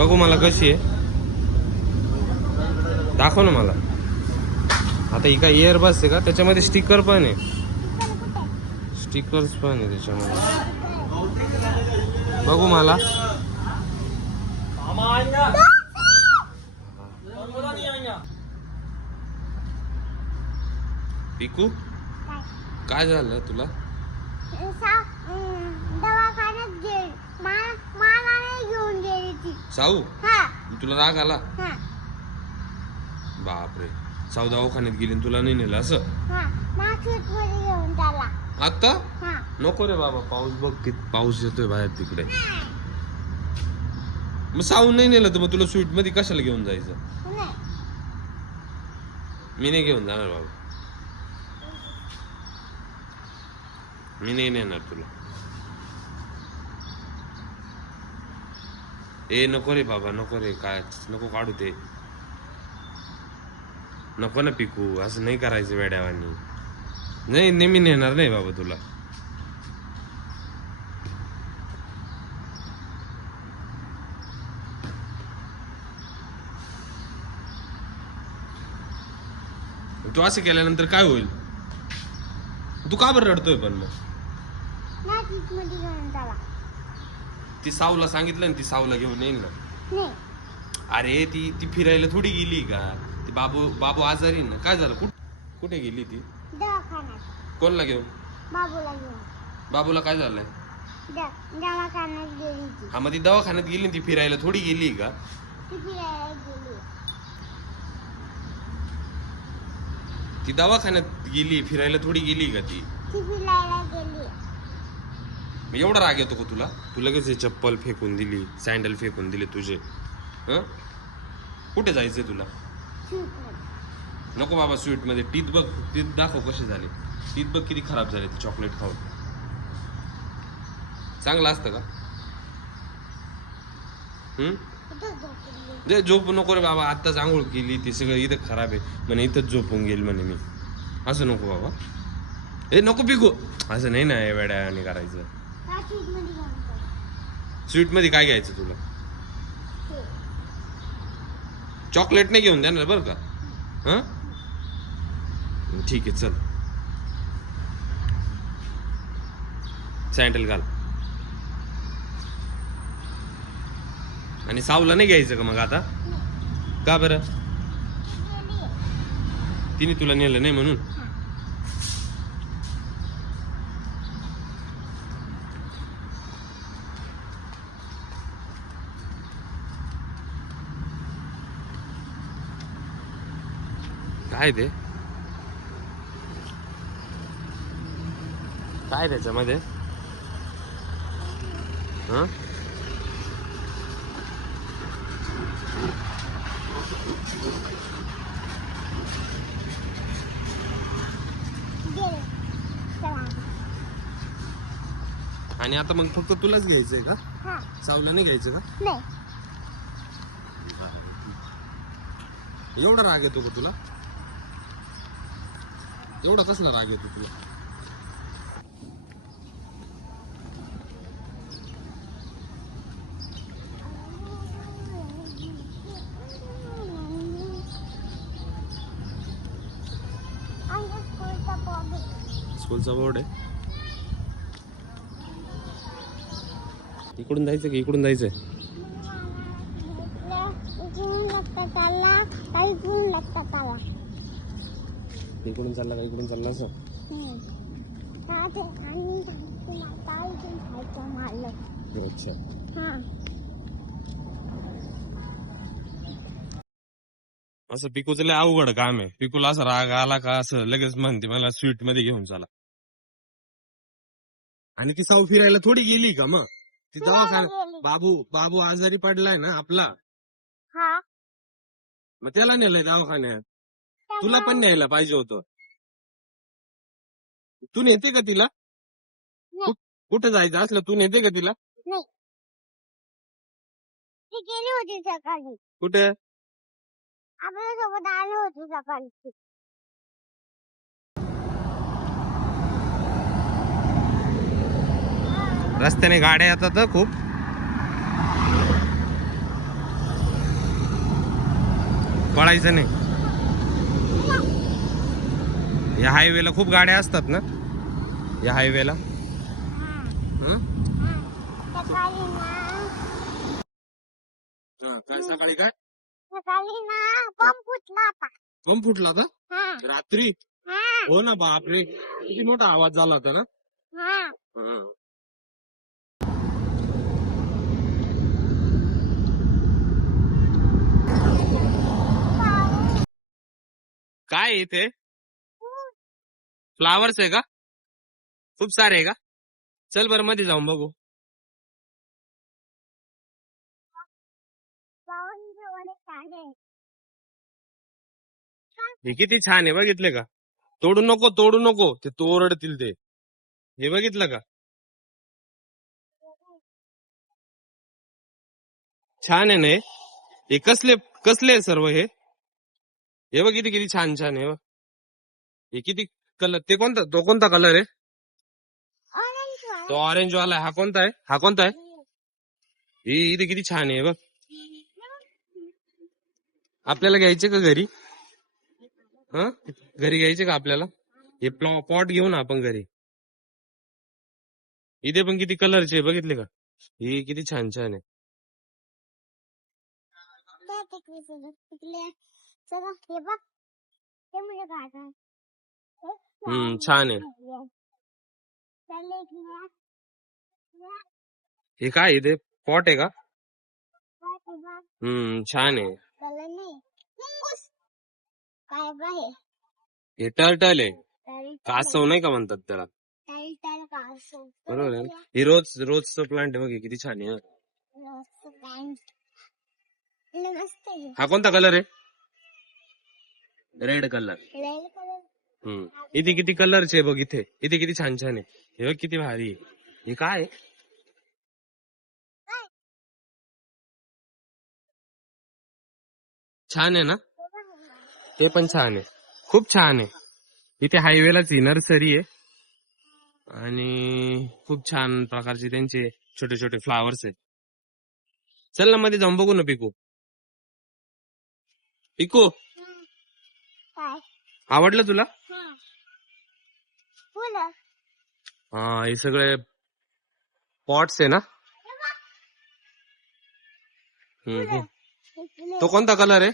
बघू मला कशी आहे. दाखव ना मला. आता ही काय इयर बस आहे का? त्याच्यामध्ये स्टिकर पण आहे. स्टिकर्स पण आहे त्याच्यामध्ये. बघू मला. पिकू काय झालं तुला दवाखान्यात गेली मला नाही घेऊन गेली ती साऊ? हा. तुला राग आला? हा. बापरे. साऊ दवाखान्यात गेली आणि तुला नाही नेलं असं? हा. मार्केटमध्ये घेऊन त्याला. आता हा. नको रे बाबा पाऊस बघ किती पाऊस येतोय बाहेर तिकडे. मग साऊन नाही नेलं तर मग तुला स्वीटमध्ये कशाला घेऊन जायचं? नाही. मी नाही घेऊन जाणार बाबा. मी नाही नेणार तुला. ए नको रे बाबा नको रे काय नको काढू ते. नको ना पिकू असं नाही करायचं वेड्यावानी. नाही नेहमी नेणार नाही बाबा तुला. तू असं केल्यानंतर काय होईल? तू का बरं रडतोय पण मग मार्केटमध्ये घेऊन त्याला ती सावला सांगितलं ना ती सावला घेऊन येईल ना नाही. अरे ती ती फिरायला थोडी गेली का? ती बाबू बाबू आजारी ना. काय झालं? कुठ कुठे गेली ती? दवाखान्यात. कोणला घेऊन? बाबूला घेऊन. बाबूला काय झालंय? द- दवाखान्यात गेली ती. हा मग ती दवाखान्यात गेली ना ती फिरायला थोडी गेली का? ती फिरायला गेली. ती दवाखान्यात गेली फिरायला थोडी गेली का ती? ती फिरायला गेली. मग एवढा राग येतो का तुला? तू लगेच हे चप्पल फेकून दिली सँडल फेकून दिले तुझे. हं? कुठे जायचंय तुला? नको बाबा स्वीटमध्ये. टीत बघ टीत दाखव कसे झाले. टीत बघ किती खराब झाले ते चॉकलेट खाऊन. चांगलं असतं का? हम्म दे झोप नको रे बाबा. आत्ताच आंघोळ केली ती सगळं इथं खराब आहे. म्हणे इथंच झोपून गेल म्हणे मी. असं नको बाबा. ए नको पिकू असं नाही ना वेड्याने आणि करायचं. स्वीटमध्ये काय घ्यायचं तुला. चॉकलेट नाही घेऊन देणार बरं का? हं? ठीक आहे चल. सँडल घाल. आणि सावला नाही घ्यायचं का मग आता? का बरं. तिने तुला नेलं नाही म्हणून? काय ते. काय त्याच्यामध्ये? हं. आणि आता मग फक्त तुलाच घ्यायचंय का? हा. सावला नाही घ्यायचं का? नाही. एवढा राग येतो का तुला? एवढा कसला राग येतो तुला? स्कूलचा स्कूलचा बोर्ड आहे. इकडून जायचं की इकडून जायचंय इकडून लागतं त्याला काही गुण लागतं त्याला इकडून चालला का इकडून चालला असं. हा अच्छा. हा असं पिकूचं लय अवघड काम आहे. पिकूला असं राग आला का असं लगेच म्हणते मला स्वीटमध्ये घेऊन चला. आणि ती साऊ फिरायला थोडी गेली का मग? ती दवाखाना. बाबू बाबू आजारी पडलाय ना आपला. हा. मग त्याला नेलंय दवाखान्यात. तुला पण न्यायला पाहिजे होतं. तू नेते का तिला? नाही. कुठं जायचं असलं तू नेते का तिला? ती गेली होती सकाळी. कुठे? आपल्यासोबत आली होती सकाळी. ती. रस्त्याने गाड्या येतात हं खूप. पळायचं नाही. या हायवेला खूप गाड्या असतात ना? या हायवेला हा? हा काय सकाळी काय? सकाळी ना पंप फुटला होता. पंप फुटला होता? हा. रात्री? हा. हो ना बापरे किती मोठा आवाज झाला होता ना? हा. काय ते फ्लावर्स आहे का? खूप सारे आहे का? चल बरं मध्ये जाऊन बघू. हे किती छान आहे बघितले का? तोडू नको तोडू नको. ते तोरडतील ते. हे बघितलं का? छान आहे ना हे? कसले कसले सर्व हे? हे बघ किती किती छान छान आहे बघ. हे किती कलर ते कोणता? तो कोणता कलर आहे? तो ऑरेंज वाला हा कोणता आहे? हा कोणता आहे? हे इथे किती छान आहे बघ. आपल्याला घ्यायचे का घरी? हा? घरी घ्यायचे का आपल्याला? हे पॉट घेऊ ना आपण घरी. इथे पण किती कलरचे बघितले का? हे किती छान छान आहे. सगळं हे बघ. ते म्हणजे काय? हम्म छान आहे. हे काय आहे ते पॉट आहे का? हम्म छान आहे. हे टर्टल आहे. कासव नाही का म्हणतात त्याला? बरोबर आहे ना? हे रोज रोजचं प्लांट आहे बघ हे किती छान आहे हं. हा कोणता कलर आहे? रेड कलर रेड कलर इथे किती कलरचे बघ इथे. इथे किती छान छान आहे. हे बघ किती भारी आहे. हे काय आहे? छान आहे ना? ते पण छान आहे. खूप छान आहे. इथे हायवेलाच ही नर्सरी आहे. आणि खूप छान प्रकारचे त्यांचे छोटे छोटे फ्लावर्स आहेत. चल ना मध्ये जाऊन बघू ना पिकू. पिकू. आवडलं तुला? हा. फुलं हा हे सगळे पॉट्स आहे ना? हम्म, हम्म. हे फुलं तो कोणता कलर आहे?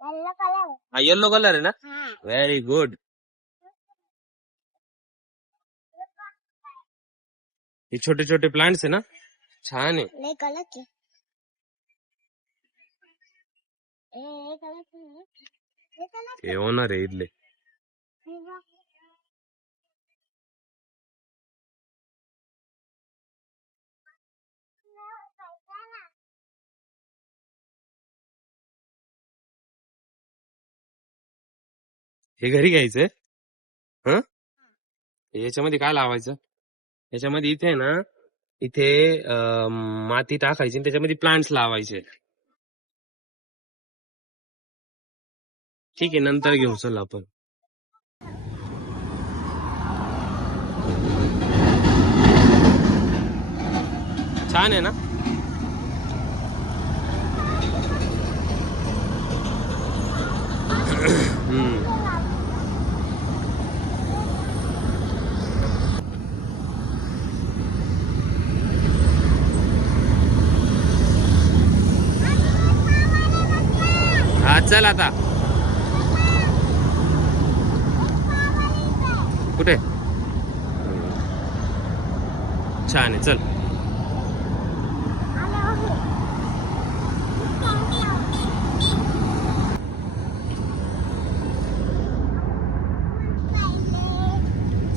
येल्लो कलर हा येल्लो कलर आहे ना? हा. व्हेरी गुड हे छोटे छोटे प्लांट्स आहे ना? छान आहे. ले कलर के. ए ए कलर के. ए कलर हे होणार आहे इथले. हे घरी घ्यायचंय? ह? याच्यामध्ये काय लावायचं? याच्यामध्ये इथे आहे ना इथे अं, माती टाकायची आणि त्याच्यामध्ये प्लांट्स लावायचे. ठीक आहे नंतर घेऊ चल आपण. छान आहे ना? हम्म. हा चल आता. कुठे? छान आहे चल.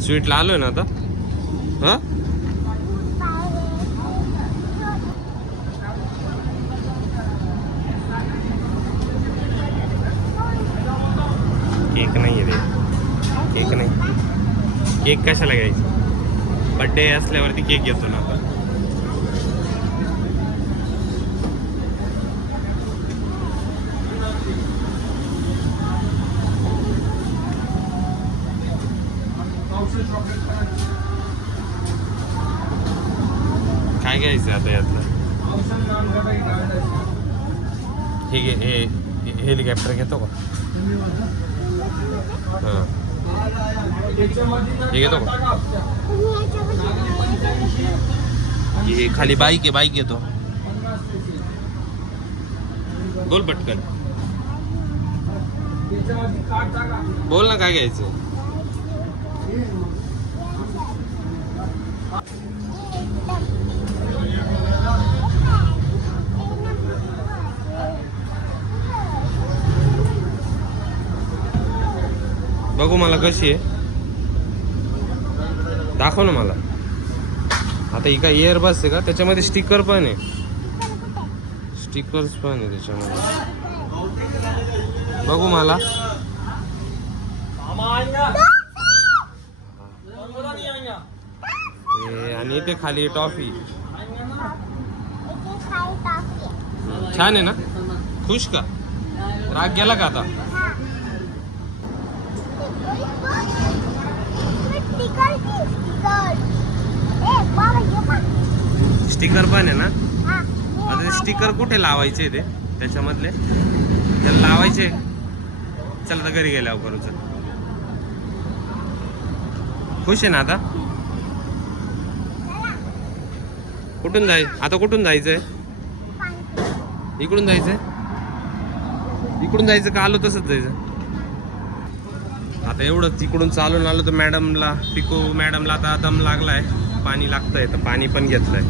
स्वीटला आलोय ना आता? हा? केक नाही आहे रे. केक नाही. केक कशाला घ्यायची? बड्डे असल्यावरती केक घेतो ना आता ठीक हे हेलिकॉप्टर घेतो का। हाँ। हे घेतो का। हे खाली बाईक आहे बाईक घेतो बोल पटकन। बोल ना, काय घ्यायचं? बघू मला कशी आहे. दाखव ना मला. आता ही काय एअर बस आहे का? त्याच्यामध्ये स्टिकर पण आहे. स्टिकर्स पण आहे त्याच्यामध्ये. बघू मला. आणि इथे खाली टॉफी. छान आहे ना? खुश का? राग गेला का आता? स्टिकर पण आहे ना? आता ते स्टिकर कुठे लावायचे ते? त्याच्यामधले? त्याला लावायचे. चल आता घरी गेल्यावर करू चल. खुश आहे ना आता? कुठून जाय आता कुठून जायचंय? इकडून जायचंय? इकडून जायचं का आलो तसंच जायचं? आता एवढं तिकडून चालून आलो तर मॅडमला पिको मॅडमला आता दम लागलाय. पाणी लागतंय तर पाणी पण घेतलंय.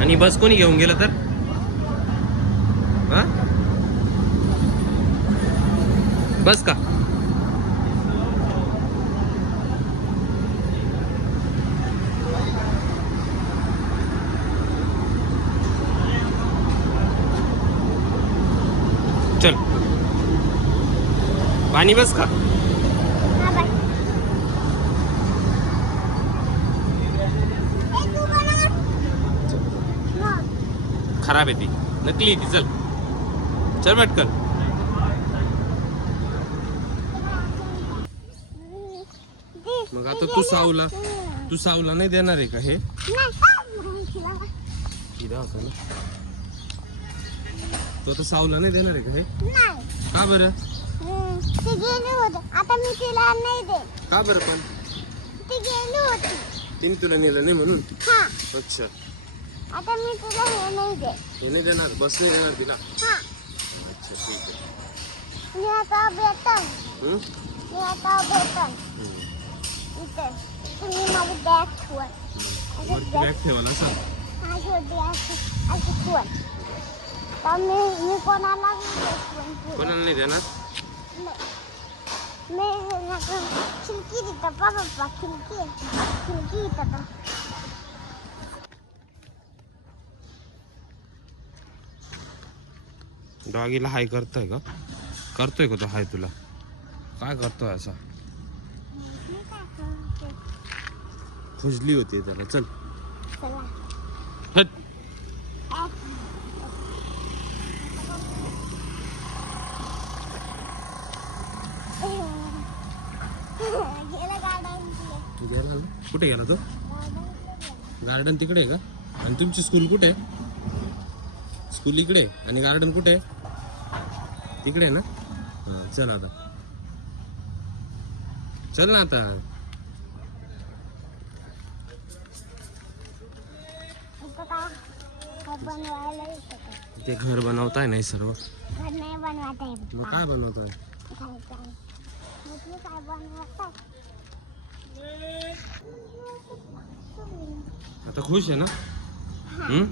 आणि बस कोणी घेऊन गेलं तर? हा? बस का? पाणी बस का खराब आहे ती. नकली ती चल. चल पटकन मग आता तू सावला. तू सावला नाही देणार आहे का हे? तो आता सावला नाही देणार आहे का हे? का बरं? ते गेले होते. आता मी तिला नाही दे का बरं पण? ती गेली होती. तिने तुला नेलं नाही म्हणून? हा. अच्छा. आता मी तुला हे नाही दे हे नाही देणार बस नाही देणार तिला? हा. अच्छा ठीक आहे. मी आता भेटन. हम्म? मी आता भेटन. हम्म. इथे. तुम्ही माझी बॅग ठेवा. वरती बॅग ठेवायला सांग ठेवा. तर मी मी कोणाला नाही कोणाला नाही देणार? खिडकी देतो पप्पा खिडकी खिडकी देतो डॉगीला हाय करतोय का करतोय का तो हाय तुला काय करतोय असा खुजली होती त्याला चल चला हट गेलं गार्डन तू गेला ना? कुठे गेला तो? गार्डन तिकडे आहे का? आणि तुमची स्कूल कुठे आहे? स्कूल इकडे. आणि गार्डन कुठे आहे? तिकडे आहे ना? हा चल आता. चल ना आता. ते घर बनवताय नाही सर्व? मग काय बनवताय काय काय म्हटलं काय बनवतात आता खुश आहे ना हम्म?